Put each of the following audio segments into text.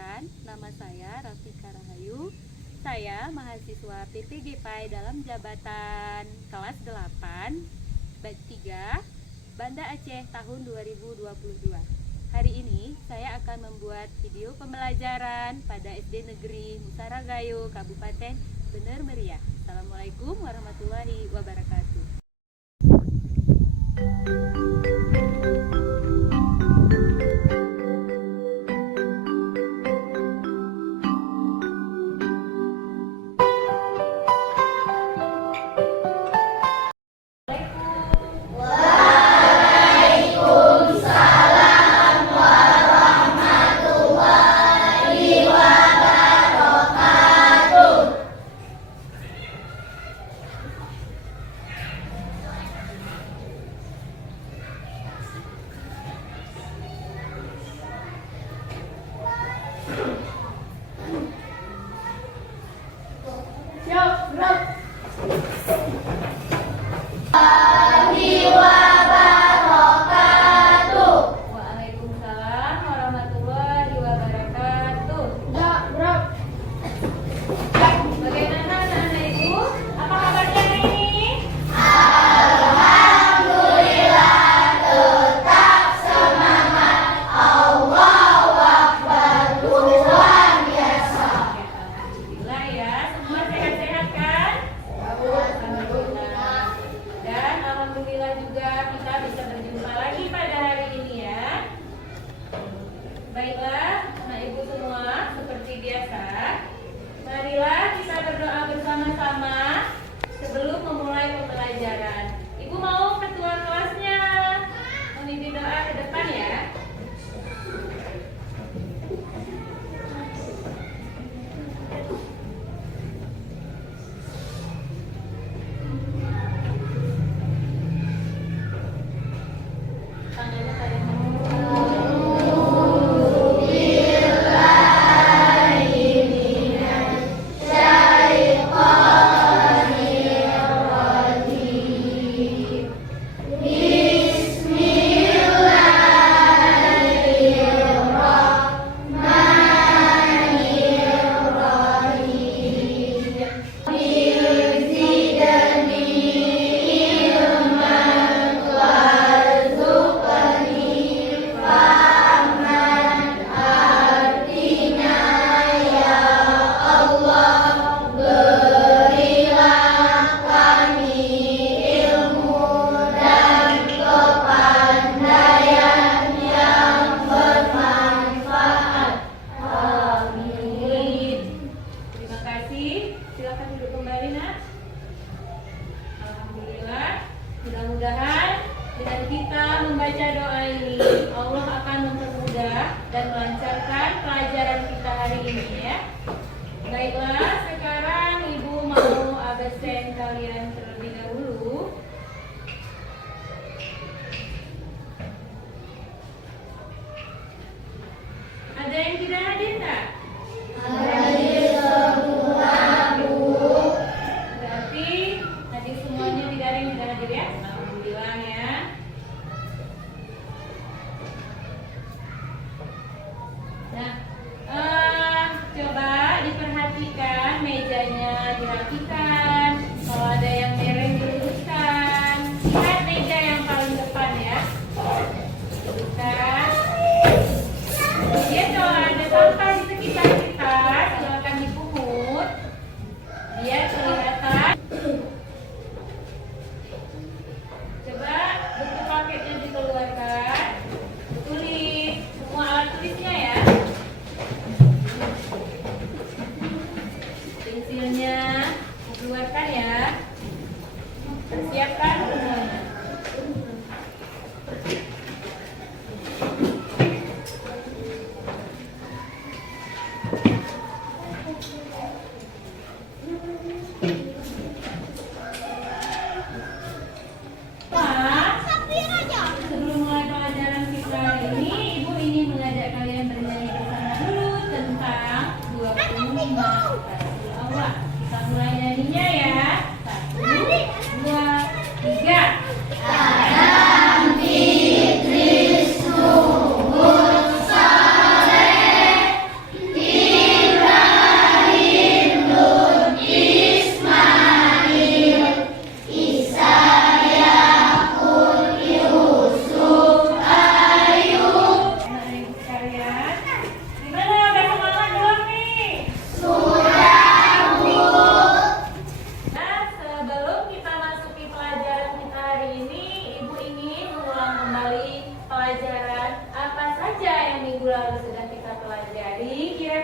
Perkenalkan, nama saya Rafika Rahayu. Saya mahasiswa PPG PAI dalam jabatan kelas 8, batch 3, Banda Aceh tahun 2022. Hari ini saya akan membuat video pembelajaran pada SD Negeri Musaragayo, Kabupaten Bener Meriah. Assalamualaikum warahmatullahi wabarakatuh.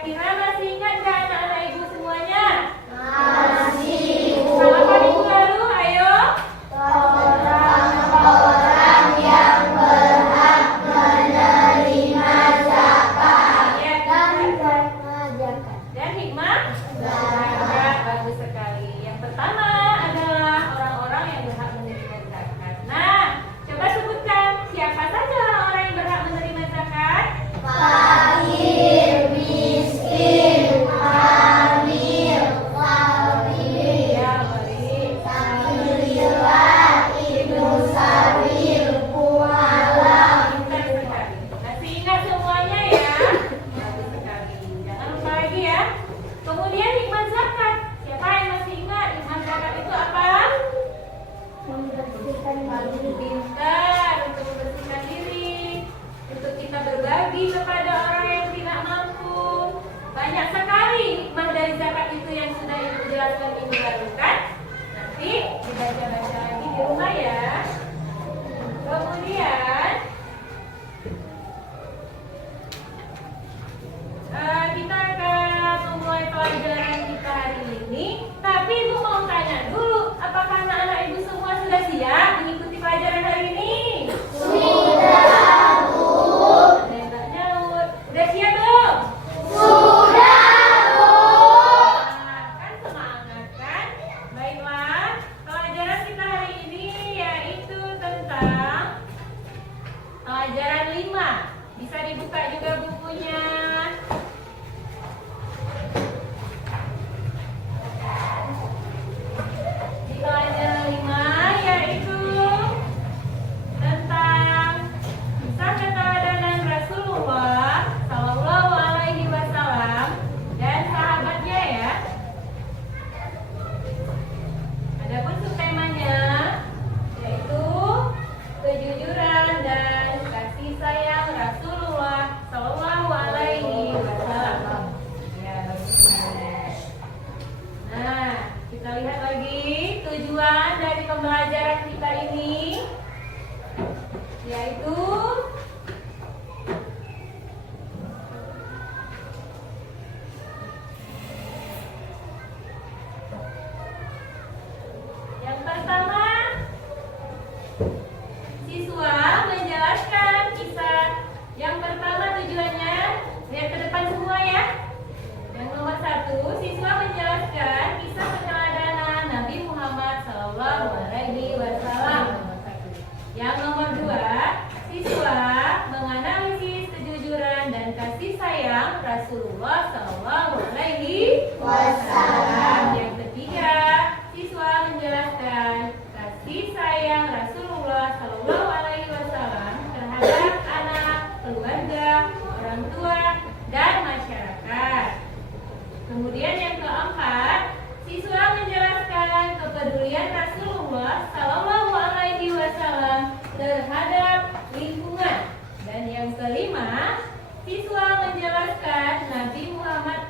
Kira-kira masih ingat nggak anak-anak ibu semuanya? Masih. Apa minggu lalu? Ayo. Orang yang berhak menerima zakat. Ya, dan hikmah zakat. Bagus sekali. Yang pertama adalah orang-orang yang berhak menerima zakat. Nah, coba sebutkan siapa saja orang-orang yang berhak menerima zakat? Fakir, miskin, hamil, fakir, ya baik, sabirillah, ibnu sabil, pualam. Pintar sekali. Masih ingat semuanya ya? Bagus sekali. Jangan lupa lagi ya. Kemudian hikmah zakat. Siapa yang masih ingat hikmah zakat itu apa? Membersihkan diri. Pintar untuk membersihkan diri. Untuk kita berbagi kepada orang yang tidak mampu. Banyak sekali hikmah dari zakat itu yang sudah Ibu jelaskan Ibu lalu kan? Nanti dibaca-baca lagi di rumah ya. Kemudian kita akan memulai pelajaran kita hari ini. Tapi Ibu mau tanya dulu, apakah anak-anak Ibu semua sudah siap mengikuti pelajaran hari ini? Sudah, Bu. Ada yang nggak nyaut. Udah siap belum? Sudah, Bu. Nah, kan semangat kan? Baiklah, pelajaran kita hari ini yaitu tentang pelajaran 5. Bisa dibuka juga bukunya. Di pelajaran 5 yaitu tentang kisah keteladanan Rasulullah Shallallahu Alaihi Wasallam dan sahabatnya ya. Adapun subtemanya yaitu kejujuran dan kasih sayang Rasulullah Shallallahu Alaihi Wasallam. Ya, bagus sekali. Nah, kita lihat lagi tujuan dari pembelajaran kita ini, yaitu yang pertama, siswa menjelaskan kisah. Yang pertama tujuannya, lihat ke depan semua ya. Yang nomor 1, siswa menjelaskan kisah keteladanan Nabi Muhammad Sallallahu Alaihi Wasallam. Yang nomor 2, siswa menganalisis kejujuran dan kasih sayang Rasulullah Sallallahu Alaihi Wasallam. Yang ketiga, siswa menjelaskan kasih sayang Rasulullah Sallallahu Alaihi Wasallam terhadap anak, keluarga, orang tua, dan masyarakat. Kemudian yang keempat, siswa menjelaskan kepedulian Rasulullah Sallallahu Alaihi Wasallam terhadap lingkungan. Dan yang kelima, siswa menjelaskan Nabi Muhammad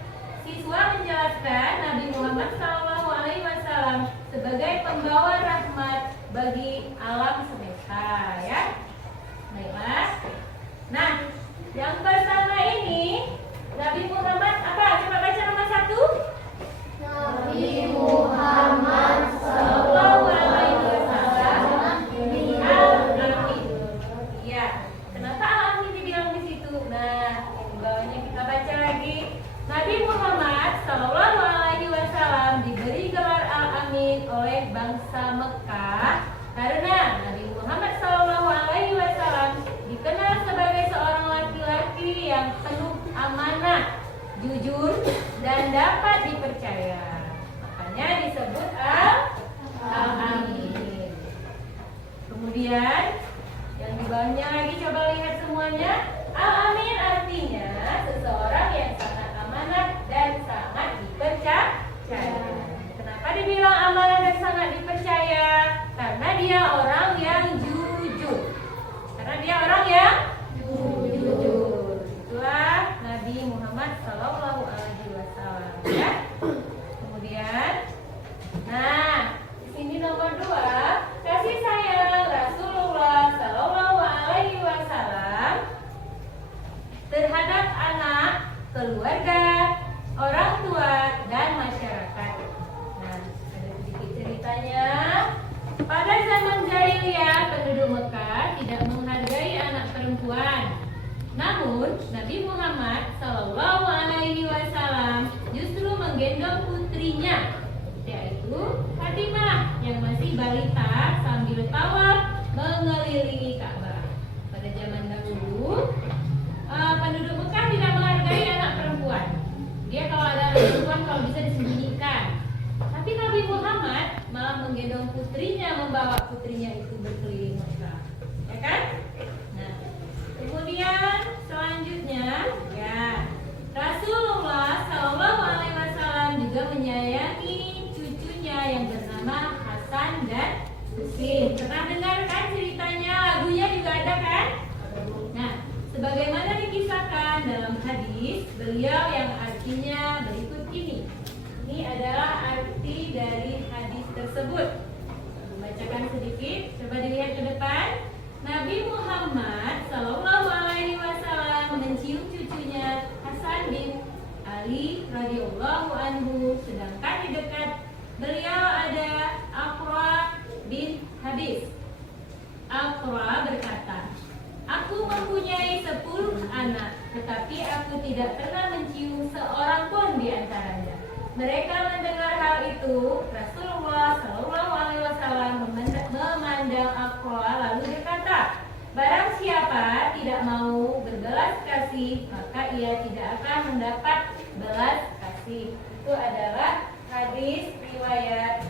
Sallallahu Alaihi Wasallam sebagai pembawa rahmat bagi alam semesta ya. Baiklah. Nah, yang pertama ini Nabi Muhammad apa? Coba baca nomor 1. Nabi Muhammad Sallallahu Alaihi Wasallam Al-Amin. Ya, kenapa Al-Amin dibilang di situ? Nah, di bawahnya kita baca lagi. Nabi Muhammad Sallallahu Alaihi Wasallam diberi gelar Al-Amin oleh bangsa Mekah karena Nabi Muhammad Sallallahu Alaihi Wasallam dikenal sebagai seorang laki-laki yang penuh amanah, jujur, dan dapat dipercaya. Makanya disebut Al-Amin. Kemudian yang di bawahnya lagi coba lihat semuanya. Al-Amin artinya seseorang yang sangat amanah dan sangat dipercaya. Kenapa dibilang amanah dan sangat dipercaya? Karena dia orang yang jujur. Itulah Nabi Muhammad Sallallahu Alaihi Wasallam ya. Kemudian, nah di sini nomor 2, kasih sayang Rasulullah Sallallahu Alaihi Wasallam terhadap anak, keluarga, menggendong putrinya, yaitu Fatimah yang masih balita sambil tawaf mengelilingi Ka'bah. Pada zaman dahulu, penduduk Mekah tidak menghargai anak perempuan. Dia kalau ada anak perempuan kalau bisa disembunyikan. Tapi Nabi Muhammad malah menggendong putrinya, membawa putrinya itu berkeliling Mekah, ya kan? Nah, kemudian selanjutnya, ya Rasulullah Shallallahu Alaihi Wasallam juga menyayangi cucunya yang bernama Hasan dan Husain. Pernah dengar kan ceritanya? Lagunya juga ada kan? Nah, sebagaimana dikisahkan dalam hadis beliau yang artinya berikut ini. Ini adalah arti dari hadis tersebut. Bacakan sedikit, coba dilihat ke depan. Nabi Muhammad Shallallahu Alaihi Wasallam mencium cucunya Hasan bin Ali radhiyallahu anhu, sedangkan di dekat beliau ada Aqra bin Habis. Aqra berkata, "Aku mempunyai 10 anak, tetapi aku tidak pernah mencium seorang pun di antaranya." Mereka mendengar hal itu, Rasulullah Shallallahu Alaihi Wasallam memandang Aqra lalu berkata, "Barang siapa tidak mau berbelas kasih, maka ia tidak akan mendapat belas kasih." Itu adalah hadis riwayat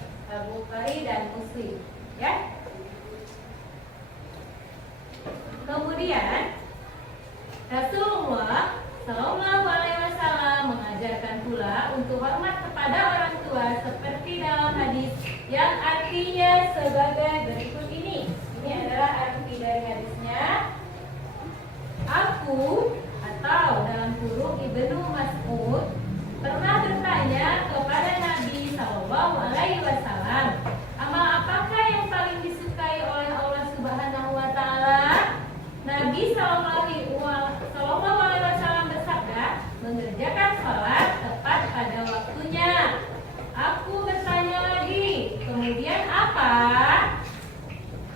Bukhari dan Muslim, ya. Kemudian Rasulullah Shallallahu Alaihi Wasallam mengajarkan pula untuk hormat kepada orang tua seperti dalam hadis yang artinya sebagai berikut ini. Ini adalah arti dari hadisnya. Aku atau dalam kurung Ibnu Mas'ud pernah bertanya kepada Nabi Shallallahu Alaihi Wasallam, amal apakah yang paling disukai oleh Allah Subhanahu Wa Taala? Nabi Shallallahu Alaihi Wasallam bersabda, mengerjakan sholat tepat pada waktunya. Aku bertanya lagi, kemudian apa?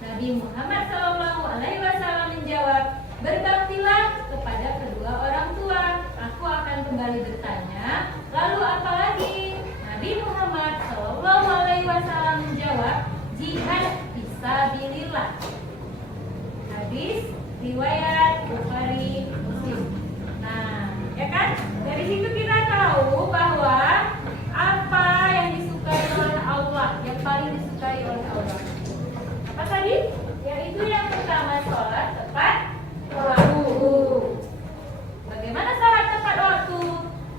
Nabi Muhammad Shallallahu Alaihi Wasallam menjawab, berbaktilah kepada kedua orang tua. Aku akan kembali bertanya, lalu apa lagi? Nabi Muhammad Shallallahu Alaihi Wasallam menjawab, jihad fisabilillah. Hadis riwayat Bukhari Muslim. Nah, ya kan? Dari situ kita tahu bahwa apa yang disukai oleh Allah, yang paling disukai oleh Allah. Apa tadi? Yaitu yang pertama sholat tepat waktu. Bagaimana sholat tepat waktu?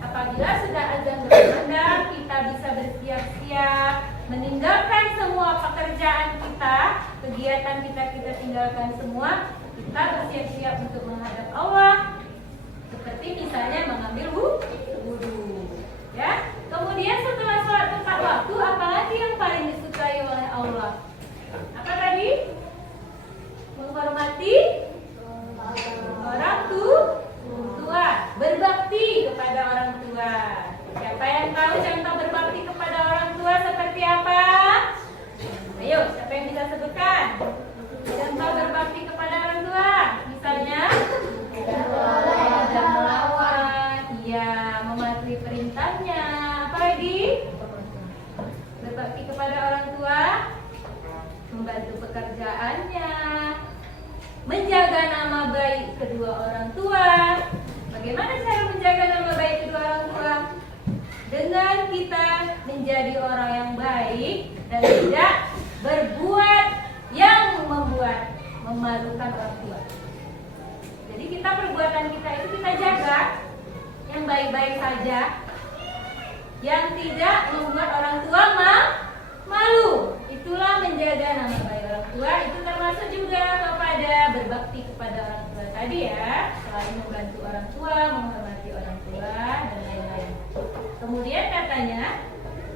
Apabila sudah azan berkumandang, kita bisa bersiap-siap meninggalkan semua pekerjaan kita, kegiatan kita tinggalkan semua. Kita bersiap-siap untuk menghadap Allah, seperti misalnya mengambil wudhu, ya. Kemudian setelah sholat tepat waktu, apalagi yang paling disukai oleh Allah? Apa tadi? Menghormati orang tua, berbakti kepada orang tua. Siapa yang tahu contoh berbakti kepada orang tua seperti apa? Ayo, siapa yang bisa sebutkan? Contoh berbakti kepada orang tua, misalnya melawat, ya, mematuhi perintahnya. Apa lagi? Berbakti kepada orang tua, membantu pekerjaannya, menjaga nama baik kedua orang tua. Bagaimana cara menjaga nama baik kedua orang tua? Dengan kita menjadi orang yang baik dan tidak berbuat yang membuat memalukan orang tua. Jadi kita perbuatan kita itu kita jaga yang baik-baik saja, yang tidak membuat orang tua malu. Itulah menjaga nama baik orang tua. Itu termasuk juga kepada berbakti kepada orang tua tadi, ya, selain membantu orang tua, menghormati orang tua dan lain-lain. Kemudian katanya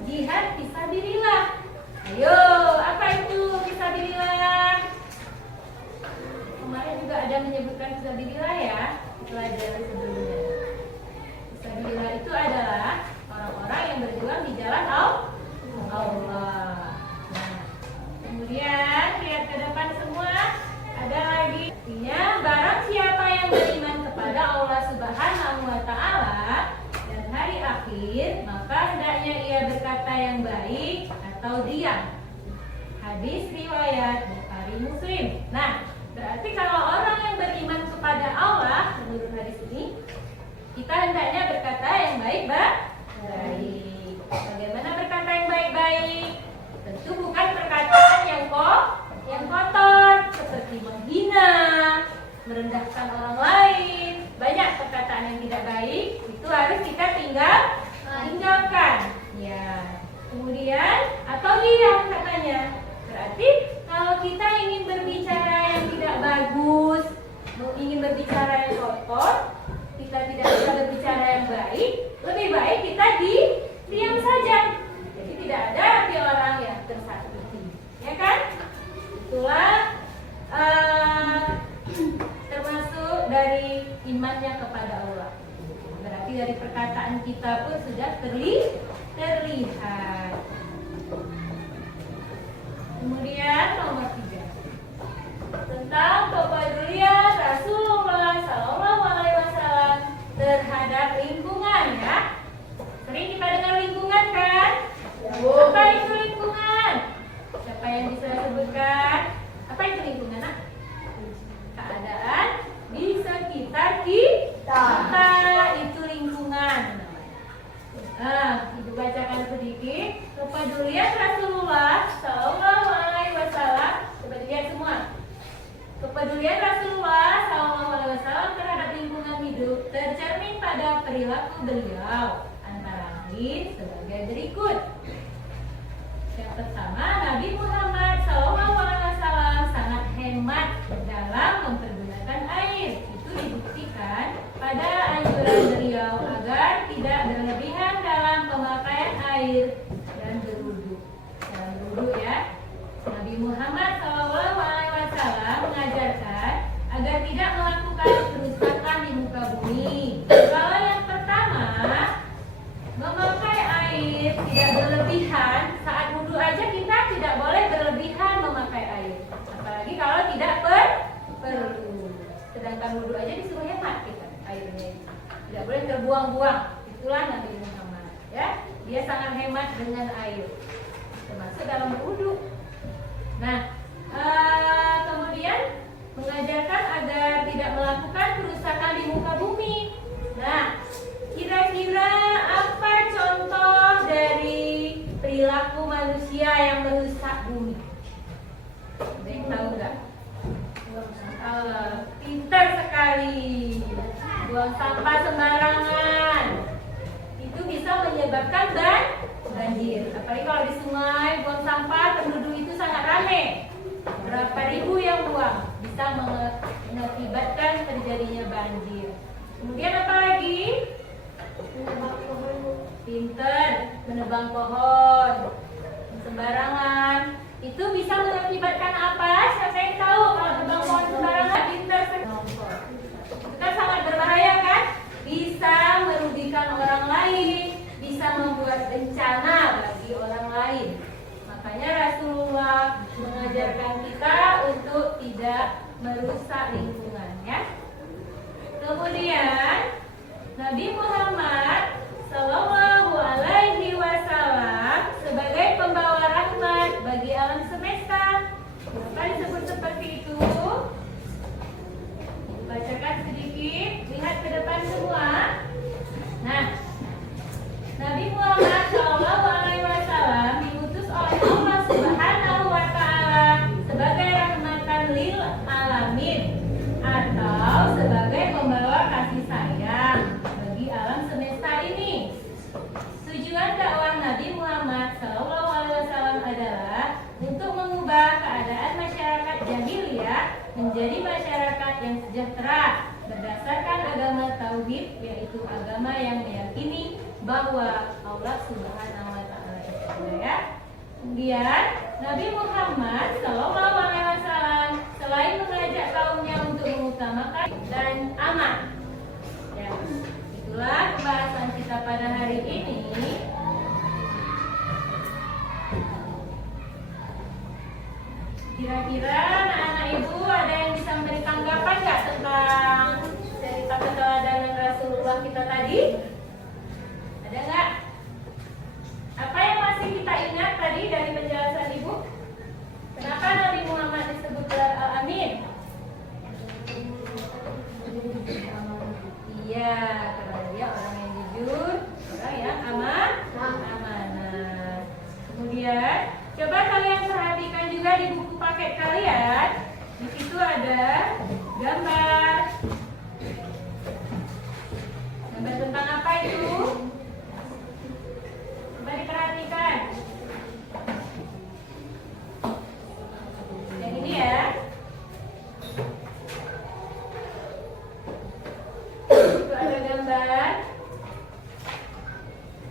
jihad fisabilillah. Ayo, apa itu fisabilillah? Kemarin juga ada menyebutkan fisabilillah, ya, pelajari sebelumnya. Fisabilillah itu adalah orang-orang yang berjuang di jalan Allah. Nah, kemudian lihat ke depan semua, ada lagi. Artinya barang siapa yang beriman kepada Allah Subhanahu Wa Taala dan hari akhir, maka hendaknya dia berkata yang baik atau diam. Hadis riwayat Bukhari Muslim. Nah, berarti kalau orang yang beriman kepada Allah menurut hadis ini, kita hendaknya berkata yang baik-baik. Bagaimana berkata yang baik-baik? Tentu bukan perkataan yang kotor, seperti menghina, merendahkan orang lain. Banyak perkataan yang tidak baik, itu harus kita tinggalkan. Ya. Kemudian atau diam katanya. Berarti kalau kita ingin berbicara yang tidak bagus, ingin berbicara yang kotor, kita tidak bisa berbicara yang baik, lebih baik kita diam saja. Jadi tidak ada arti orang yang tersakiti, ya kan? Itulah termasuk dari imannya kepada Allah. Berarti dari perkataan kita pun sudah terlihat. Kemudian nomor 3 tentang kepedulian Rasulullah SAW terhadap lingkungan, ya. Sering kita dengar lingkungan kan? Apa itu lingkungan? Siapa yang bisa sebutkan? Apa itu lingkungan? Nak? Keadaan di sekitar kita itu lingkungan. Ibu bacakan sedikit. Kepedulian Rasulullah SAW. Coba dilihat semua. Kepedulian Rasulullah SAW terhadap lingkungan hidup tercermin pada perilaku beliau, antara lain sebagai berikut. Yang pertama, Nabi Muhammad SAW sangat hemat dalam mempergunakan air. Itu dibuktikan pada anjuran beliau agar tidak berlebihan dalam pemakaian air dan berwudu. Dalam berwudu, ya. Nabi Muhammad SAW mengajarkan agar tidak melakukan kerusakan di muka bumi. Kalau yang pertama, memakai air tidak berlebihan. Saat wudu aja kita tidak boleh berlebihan memakai air, apalagi kalau tidak perlu. Sedangkan wudu aja disuruh hemat kita airnya, tidak boleh terbuang-buang. Itulah Nabi Muhammad, ya. Dia sangat hemat dengan air, termasuk dalam berwudu. Nah, kemudian mengajarkan agar tidak melakukan kerusakan di muka bumi. Nah, kira-kira apa contoh dari perilaku manusia yang merusak bumi? Ada yang tahu nggak? Pintar sekali. Buang sampah sembarangan. Itu bisa menyebabkan banjir. Apalagi kalau di sungai buang sampah, penduduk itu sangat ramai. Berapa ribu yang buang, bisa mengakibatkan terjadinya banjir. Kemudian apa lagi? Pintar menebang pohon sembarangan. Itu bisa mengakibatkan apa? Siapa yang tahu kalau tebang pohon sembarangan? Pintar sekali. Itu kan sangat berbahaya, kan? Bisa merugikan orang lain, bisa membuat bencana bagi orang lain. Makanya Rasulullah mengajarkan kita untuk tidak merusak lingkungan, ya. Kemudian Nabi Muhammad SAW sebagai pembawa rahmat bagi alam semesta. Kenapa disebut seperti itu? Bacakan sedikit, lihat ke depan semua. Nah, Nabi Muhammad SAW diutus oleh Allah Subhanahu wa Ta'ala sebagai rahmatan lil alamin, atau sebagai pembawa kasih sayang bagi alam semesta ini. Tujuan dakwah Nabi Muhammad SAW adalah untuk mengubah keadaan masyarakat jahiliyah menjadi masyarakat yang sejahtera berdasarkan agama tauhid, yaitu agama yang meyakini bahwa Allah Subhanahu wa Ta'ala itu, ya. Kemudian Nabi Muhammad SAW selain mengajak kaumnya untuk mengutamakan dan aman, ya. Itulah pembahasan kita pada hari ini. Kira-kira anak-anak ibu ada yang bisa memberi tanggapan nggak tentang cerita keteladanan Rasulullah kita tadi? Ada nggak? Apa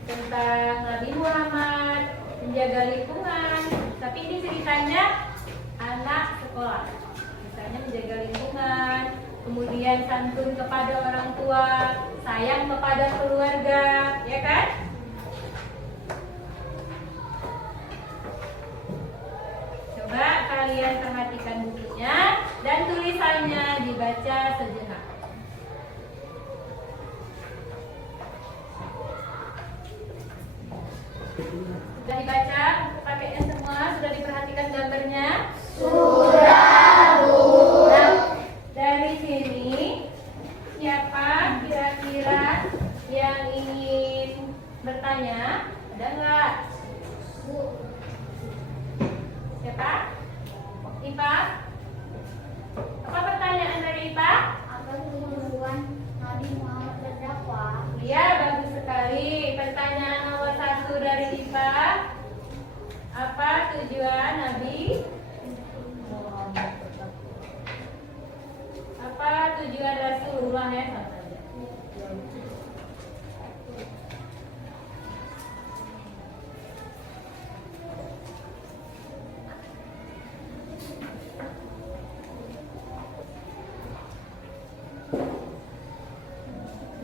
tentang Nabi Muhammad, menjaga lingkungan. Tapi ini ceritanya anak sekolah. Misalnya menjaga lingkungan, kemudian santun kepada orang tua, sayang kepada keluarga, ya kan? Coba kalian perhatikan bukunya dan tulisannya dibaca sejenak. Sudah dibaca pakainya semua? Sudah diperhatikan gambarnya? Nah, dari sini siapa kira-kira yang ingin bertanya? Ada nggak? Siapa? Ipa? Apa pertanyaan dari Ipa? Apa tujuan Nabi Muhammad berdakwah? Iya, bagus sekali. Pertanyaan nomor 1 dari Ipa. Apa tujuan Nabi? Apa tujuan Rasulullah ya? Sama saja.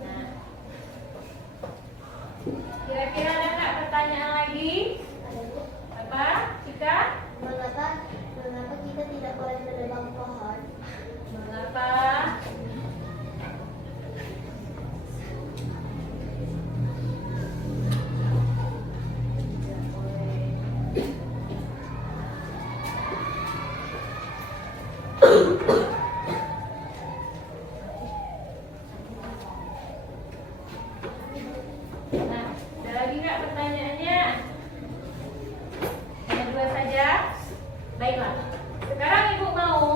Nah, kira-kira ada nggak pertanyaan lagi? Ada Bu. Apa? Cika? Mengapa kita tidak boleh menebang pohon? Mengapa? Tidak boleh. Nah, ada lagi nggak pertanyaannya? Hanya 2 saja? Baiklah. Sekarang Ibu mau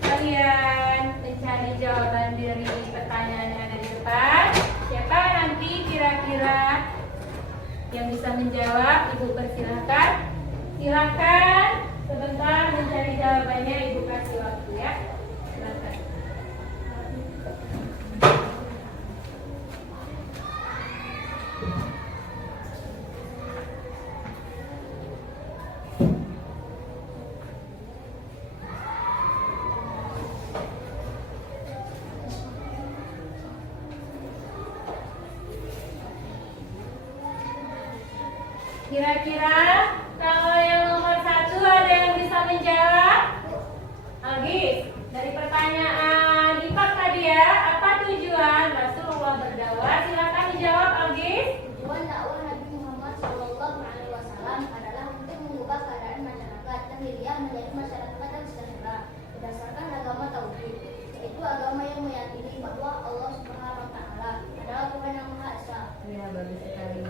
kalian mencari jawaban dari pertanyaan yang ada di depan. Siapa nanti kira-kira yang bisa menjawab? Ibu persilahkan. Silakan sebentar mencari jawabannya. Ibu kasih waktu ya. Silakan. Kira-kira kalau yang nomor 1 ada yang bisa menjawab? Agis, dari pertanyaan Ipak tadi ya, apa tujuan Rasulullah berdakwah? Silakan dijawab Agis. Tujuan dakwah Nabi Muhammad SAW adalah untuk mengubah keadaan masyarakat dan dirinya menjadi masyarakat yang sejahtera berdasarkan agama tauhid, yaitu agama yang meyakini bahwa Allah Subhanahu wa Ta'ala adalah Tuhan yang Maha Esa. Ya, bagus sekali.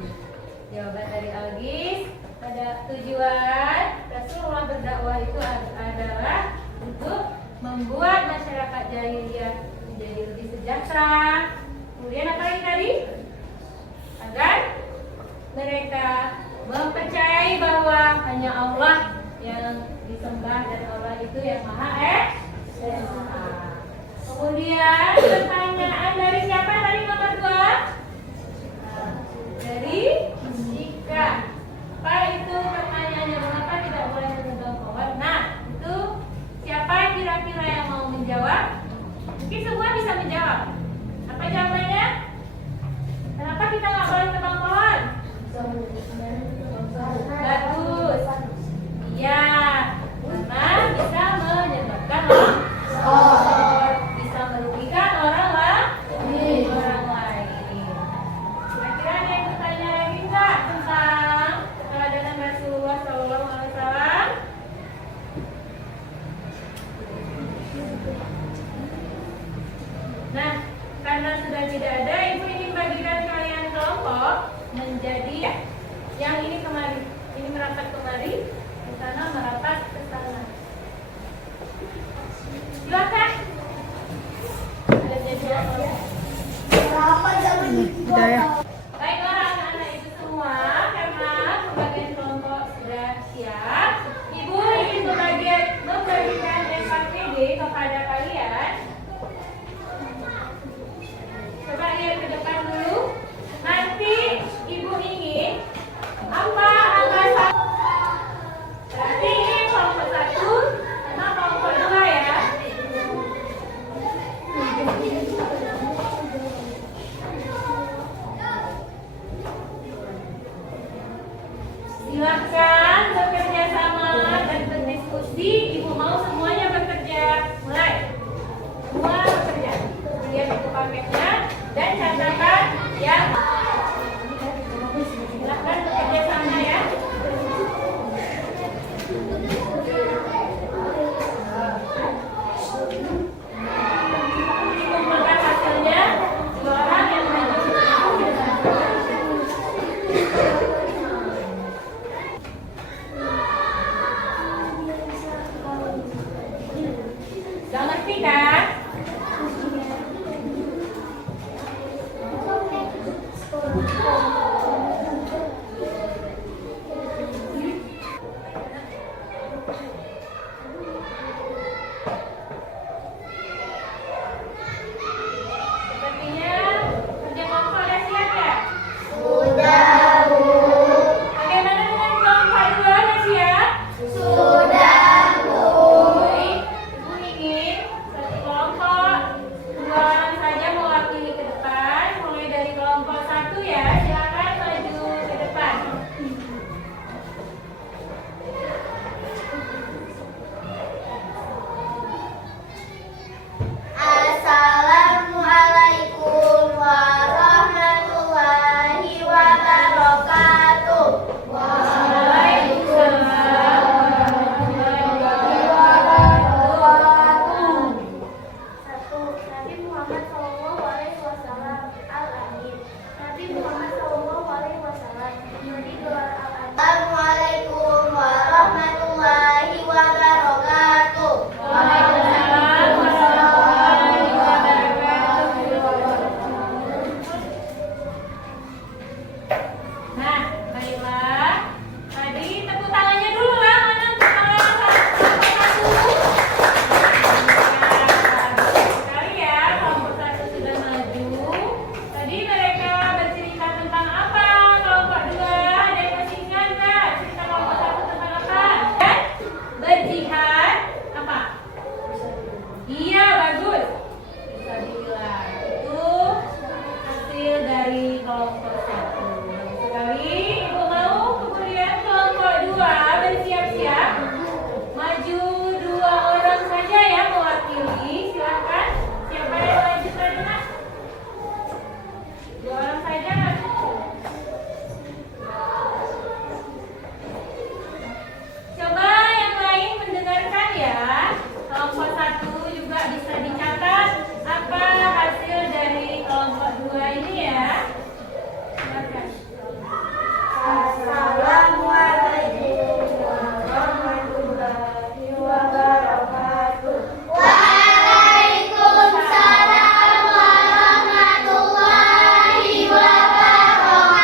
Jawaban dari Agis, pada tujuan Rasulullah berdakwah itu adalah untuk membuat masyarakat jahiliyah menjadi lebih sejahtera. Kemudian apa lagi tadi? Agar mereka mempercayai bahwa hanya Allah yang disembah dan Allah itu yang Maha Esa. Kemudian pertanyaan dari siapa tadi nomor 2? Dari Cika. Apa itu pertanyaannya? Mengapa tidak boleh menebang pohon? Nah, itu siapa kira-kira yang mau menjawab? Mungkin semua bisa menjawab. Apa jawabannya? Kenapa kita nggak boleh tebang pohon? Bagus. Iya, karena bisa menyebabkan longsor, bisa merugikan orang lain. Kira-kira ada yang bertanya lagi nggak tentang keteladanan Rasulullah SAW? Nah, karena sudah tidak ada, Ibu ingin bagikan kalian kelompok menjadi yang ini Silahkan bekerja sama dan berdiskusi. Ibu mau semuanya bekerja. Mulai. Semua bekerja. Lihat buku paketnya dan catatan yang silahkan bekerja sama ya. Dikumpulkan hasilnya. Dua orang yang maju. Gak ngerti kan? Sepertinya kerja kelompok udah siap ya? Sudah, Bu. Bagaimana dengan kelompok dua udah siap? Sudah, Bu. Baik, Ibu ingin satu kelompok dua orang saja mewakili ke depan. Mulai dari kelompok satu ya, silakan maju ke depan. Assalamualaikum warahmatullahi wabarakatuh. Waalaikumsalam warahmatullahi wabarakatuh. Satu, Nabi Muhammad SAW Al-Amin. Nabi Muhammad SAW Jadi gelar Al-Amin. Assalamualaikum warahmatullahi wabarakatuh. Waalaikumsalam warahmatullahi wabarakatuh. Nah, baiklah. Tadi tepuk tangannya dulu lah. Mana tepuk tangan kelompok satu? Bagus sekali ya, kelompok satu sudah maju. Tadi mereka bercerita tentang apa? Kelompok dua, ada yang masih ingat nggak? Cerita kelompok satu tentang apa? Berjihad apa? Iya, bagus. Fisabilillah. Itu hasil dari kelompok satu. Bagus sekali. Ibu mau kemudian kelompok dua bersiap-siap. Maju dua orang saja ya mewakili. Silakan. Siapa yang maju tadi, Nak? Dua orang saja nggak cukup. Coba yang lain mendengarkan ya. Kelompok satu juga bisa dicatat apa hasil dari kelompok dua ini ya. Silakan. Assalamualaikum warahmatullahi wabarakatuh. Waalaikumsalam warahmatullahi wabarakatuh.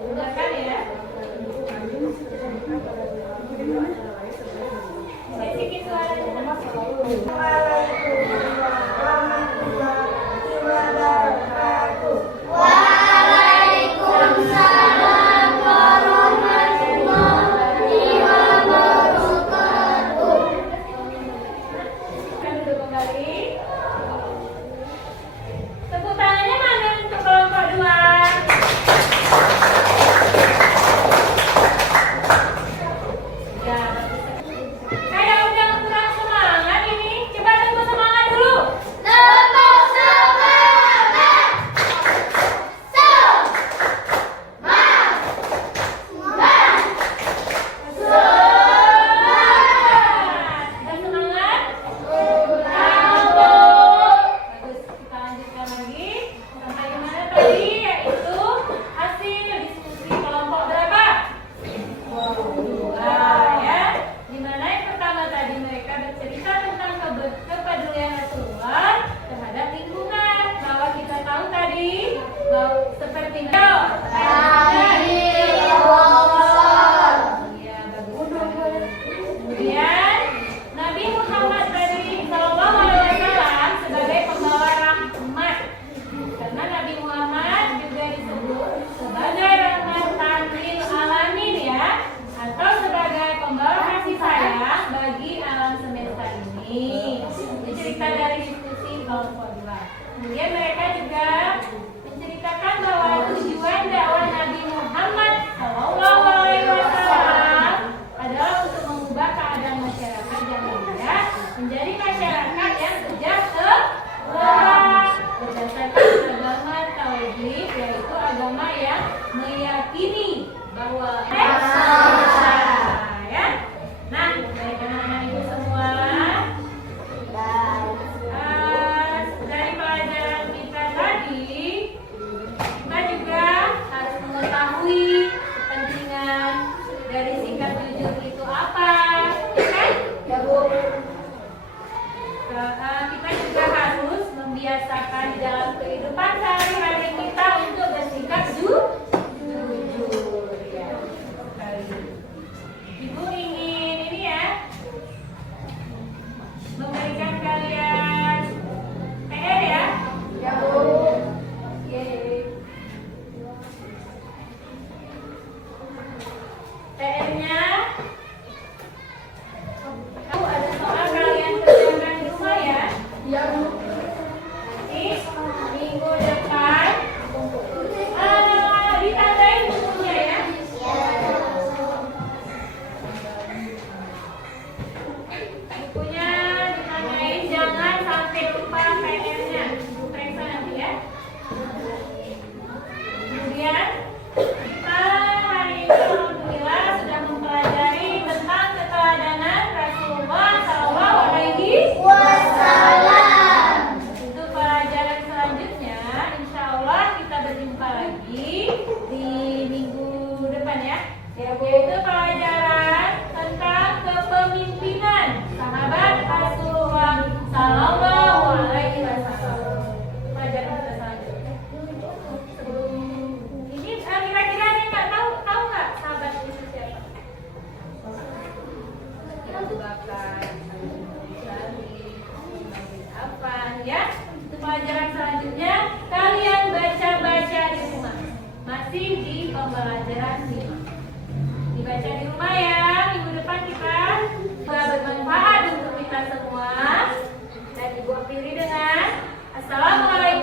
Dengarkan ya. Sedikit suaranya. Waalaikumsalam warahmatullahi wabarakatuh. Kita duduk kembali. Tepuk tangannya mana untuk kelompok dua? Ya, kayak udah kurang semangat ini. Coba tepuk semangat dulu. Tepuk semangat. Sudah semangat? Bagus, kita lanjutkan lagi. Sampai mana tadi? Yaitu hasil diskusi kelompok berapa? Dua ya. Dimana yang pertama tadi mereka bercerita tentang kepedulian Rasulullah terhadap lingkungan. Bahwa kita tahu tadi bahwa seperti Iya, bagus sekali. Kemudian Nabi Muhammad tadi Sallallahu Alaihi Wasallam sebagai pembawa rahmat, karena Nabi Muhammad juga disebut sebagai rahmatan lil alamin ya, atau sebagai pembawa kasih sayang bagi alam semesta ini. Ini cerita dari diskusi kelompok dua. Kemudian mereka juga menceritakan kehidupan sehari-hari kita untuk bersikap jujur. Ya. Ibu ingin ini ya, memberikan kalian PR ya. Ya, Bu. Yeay. PR-nya kamu ada soal kalian kerjakan di rumah ya. Ya, Bu. Nanti minggu depan ditandain bukunya ya. Bukunya ditandain, jangan sampai lupa PR-nya. Ibu periksa nanti ya. Kemudian kita hari ini alhamdulillah sudah mempelajari tentang keteladanan Rasulullah Shallallahu Alaihi Wassalam. Untuk pelajaran selanjutnya, insya Allah kita berjumpa lagi di minggu depan ya. Yaitu pelajaran tentang kepemimpinan sahabat Rasulullah Sallallahu Alaihi Wasallam. Pelajaran kita selanjutnya. Sebelum ini kira-kira nih nggak tahu nggak sahabat itu siapa? Abu Bakar, apa ya? Untuk pelajaran selanjutnya kalian baca-baca di rumah. Masih di pembelajaran 5. Dibaca di rumah ya. Minggu depan kita bermanfaat untuk kita semua. Dan Ibu akhiri dengan Assalamualaikum